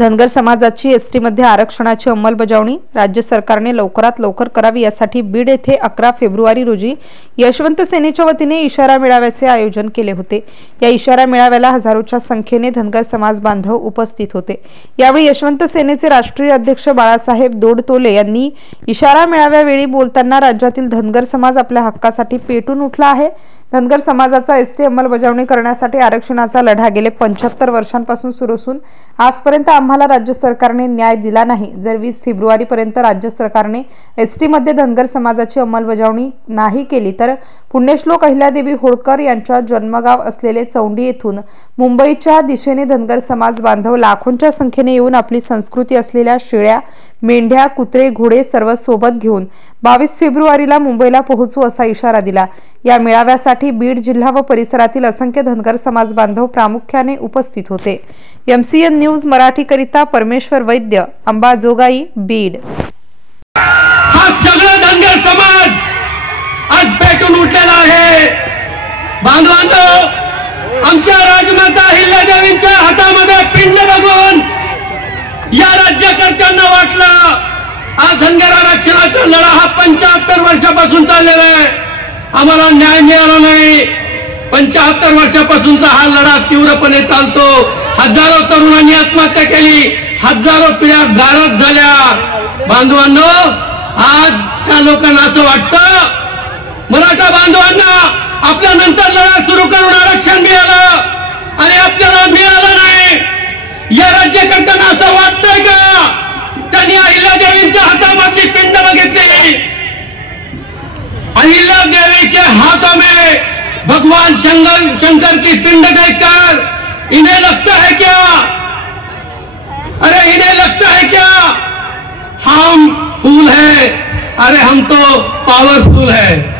धनगर समाजाची एसटी मध्ये आरक्षणाची अंमलबजावणी राज्य सरकारने लवकरात लवकर करावी यासाठी बीड येथे 11 फेब्रुवारी रोजी यशवंत सेनेच्या वतीने इशारा मेळाव्याचे आयोजन केले होते। या इशारा मेळाव्याला हजारोच्या संख्येने धनगर समाज बांधव उपस्थित होते। यावेळी यशवंत सेनेचे राष्ट्रीय अध्यक्ष बाळासाहेब दोडतोले यांनी इशारा मेळाव्यावेळी बोलताना राज्यातील धनगर समाज आपल्या हक्कासाठी पेटून उठला आहे। धनगर समाजाचा एसटी अंमलबजावणी करण्यासाठी आरक्षणाचा लढा गेले 75 वर्षांपासून सुरू असून आजपर्यंत आम्हाला राज्य सरकारने न्याय दिला नाही। जर 20 फेब्रुवारी पर्यंत राज्य सरकारने एसटी मध्ये धनगर समाजाची अंमलबजावणी नाही केली तर पुण्यश्लोक अहिल्यादेवी होळकर यांच्या जन्मगाव असलेले चौंडी येथून मुंबईच्या दिशेने धनगर समाज बांधव लाखोंच्या संख्येने येऊन आपली संस्कृती असलेल्या शेळ्या, मेंढ्या, कुत्रे, घोडे सर्व सोबत घेऊन 22 फेब्रुवारीला मुंबईला पोहोचू असा इशारा दिला। या मेळाव्यासाठी बीड जिल्हा व परिसरातील असंख्य धनगर समाज बांधव प्रामुख्याने उपस्थित होते। MCN न्यूज मराठी करिता परमेश्वर वैद्य, अंबाजोगाई, बीड। हा सगळा धनगर समाज आज पेटून उठलेला आहे। बांधवांनो, आमच्या राजमाता अहिल्यादेवींच्या हातामध्ये पिंड बघून या राज्यकर्त्यांना वाटलं आज धनगर आरक्षणाचा लढा हा 75 वर्षापासून चाललेला आहे, आम्हाला न्याय मिळाला नाही। 75 वर्षापासूनचा हा लढा तीव्रपणे चालतो। हजारो तरुणांनी आत्महत्या केली, हजारो पिढ्या गारद झाल्या। बांधवांनो, आज त्या लोकांना असं वाटतं मराठा बांधवांना आपल्या नंतर लढा सुरू करून आरक्षण मिळालं आणि आपल्याला मिळालं नाही। या राज्यकर्त्यांना असं वाटतंय का त्यांनी अहिल्यादेवींच्या हातामधली पिंड बघितली? अहिल्यादेवी के हाथों में भगवान शंकर की पिंड देखकर इन्हें लगता है क्या, अरे इन्हें लगता है क्या हम फूल है? अरे हम तो पावरफुल है।